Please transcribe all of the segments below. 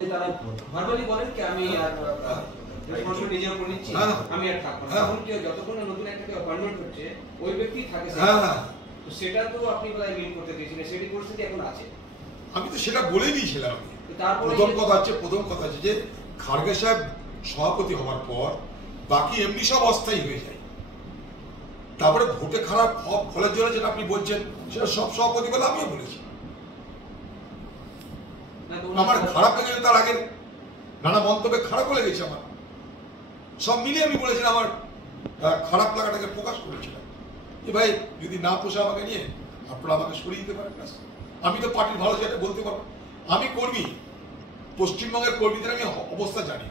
তারা ভার্বালি বলেন কি আমি আর রেসপন্সিবিলিটি নিজের উপর নিচ্ছি, আমি আর থাকবো না। তখন কি যতক্ষণ না নতুন একটা অ্যাপয়েন্টমেন্ট হচ্ছে ওই ব্যক্তি থাকে, তো সেটা তো আপনি প্রায় মিল করতে দিয়েছিলেন, সেটি পরিস্থিতি এখন আছে। আমি তো সেটা বলেই দিয়েছিলাম। প্রথম কথা হচ্ছে যে খার্গে সাহেব সভাপতি হওয়ার পর বাকি এমনি সব অস্থায়ী হয়ে যায়। তারপরে ভোটে খারাপ ফলের জন্য যেটা আপনি বলছেন সেটা সব সভাপতি বলে আমিও বলেছি। আমার খারাপ লেগেছে, তার আগে নানা মন্তব্যে খারাপ লেগেছে আমার, সব মিলিয়ে আমি বলেছিলাম আমার খারাপ লাগাটাকে প্রকাশ করেছিলাম যে ভাই যদি না পোষা আমাকে নিয়ে আপনারা আমাকে সরিয়ে দিতে পারেন। আমি তো পার্টির ভালো জায়গাটা বলতে পারবো। আমি কর্মী, পশ্চিমবঙ্গের কর্মীদের আমি অবস্থা জানি।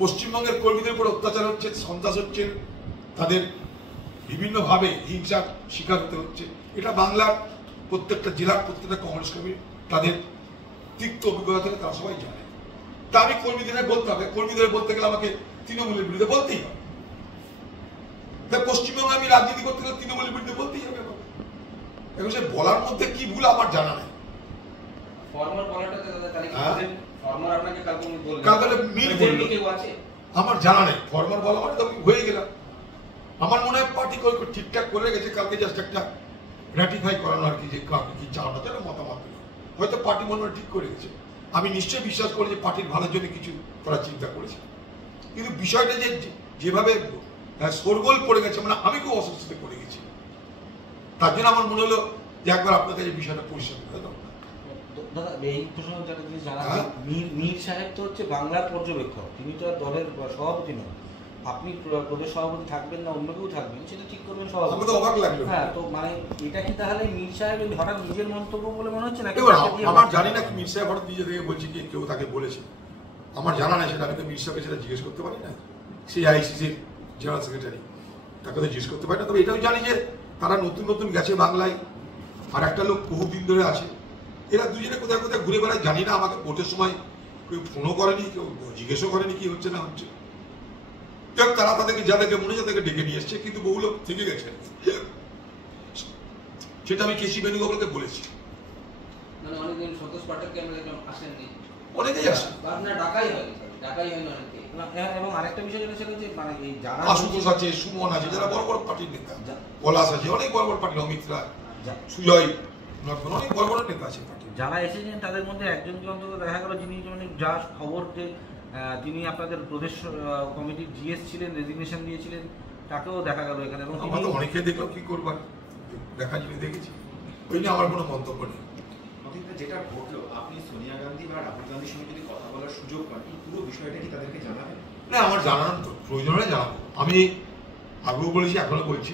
পশ্চিমবঙ্গের কর্মীদের উপর অত্যাচার হচ্ছে, সন্ত্রাস হচ্ছে, তাদের বিভিন্নভাবে হিংসার শিকার হতে হচ্ছে। এটা বাংলার প্রত্যেকটা জেলার প্রত্যেকটা কংগ্রেস কর্মী তাদের তিক্ত অভিজ্ঞতা থেকে তারা সবাই জানে। তা আমি কর্মীদের বলতে হবে, কর্মীদের বলতে গেলে আমাকে তৃণমূলের বিরুদ্ধে বলতেই হবে। পশ্চিমবঙ্গে আমি রাজনীতি করতে গেলে তৃণমূলের বিরুদ্ধে বলতেই হবে। এখন সে বলার মধ্যে কি ভুল আমার জানা নেই। আমার জানা নেই ফরমাল বলা মানে তো হয়ে গেলাম। আমার মনে হয় পার্টি ঠিকঠাক করে গেছে, কালকে জাস্ট একটা র্যাটিফাই করানো আর কি, যে কাউকে কি চাওয়ানো যায় মতামত হয়তো পার্টি মনে হয় ঠিক করে গেছে। আমি নিশ্চয়ই বিশ্বাস করি যে পার্টির ভালোর জন্য কিছু করার চিন্তা করেছে, কিন্তু বিষয়টা যে যেভাবে শোরগোল পড়ে গেছে, মানে আমি খুব অস্বস্তিতে পড়ে গেছি। তার জন্য আমার মনে হলো যে একবার আপনার কাছে বিষয়টা পরিষ্কার করে দাও। দাদা এই প্রশ্ন মীর সাহেব তো হচ্ছে বাংলার পর্যবেক্ষক, তিনি তো আর দলের সভাপতি নন। আপনি প্রদেশ সভাপতি থাকবেন না অন্য কেউ থাকবেন সেটা ঠিক করবেন সভাপতি। আমাকে তো অবাক লাগলো। হ্যাঁ, তো মানে এটা কি তাহলে মীর সাহেব হঠাৎ নিজের মন্তব্য বলে মনে হচ্ছে নাকি? আমার জানি না মীর সাহেব হঠাৎ নিজে থেকে বলছি কি কেউ তাকে বলেছে, আমার জানা নাই। সেটা আমি তো মীর সাহেবকে সেটা জিজ্ঞেস করতে পারি না। সেই আইসিসির জেনারেল সেক্রেটারি, তাকে তো জিজ্ঞেস করতে পারি না। তবে এটাও জানি যে তারা নতুন নতুন গেছে বাংলায়, আর একটা লোক বহুদিন ধরে আছে। এরা দুজনে কোথায় কোথায় ঘুরে বেড়ায় জানি না। আমাকে ভোটের সময় কেউ ফোনও করেনি, কেউ জিজ্ঞেসও করেনি কি হচ্ছে না হচ্ছে। তারা তাদেরকে যাদেরকে মনে যাদেরকে ডেকে নিয়ে এসছে, কিন্তু বহু লোক থেকে গেছে। সেটা আমি কেসি বেণুগোপালকে বলেছি। অনেকেই আসে, এবং আরেকটা বিষয় যেটা ছিল যে মানে যারা আশুতোষ আছে, সুমন আছে, যারা বড় বড় পার্টির নেতা, পলাশ আছে, অনেক বড় বড় পার্টির, অমিত রায়, সুজয়, অনেক বড় বড় নেতা আছে পার্টির। যারা এসেছেন তাদের মধ্যে একজনকে অন্তত দেখা গেল যিনি মানে যা খবর যে তিনি আপনাদের প্রদেশ কমিটির জিএস ছিলেন, রেজিগনেশন দিয়েছিলেন, তাকেও দেখা গেল এখানে। এবং আমরা তো অনেকে দেখলাম, কি করবার দেখা জিনিস দেখেছি, ওই নিয়ে আমার কোনো মন্তব্য নেই। যেটা ঘটলো, আপনি সোনিয়া গান্ধী বা রাহুল গান্ধীর সঙ্গে যদি কথা বলার সুযোগ পান, এই পুরো বিষয়টা কি তাদেরকে জানাবেন? না, আমার জানানো তো প্রয়োজনে জানাবো। আমি আগেও বলেছি, এখনো বলছি,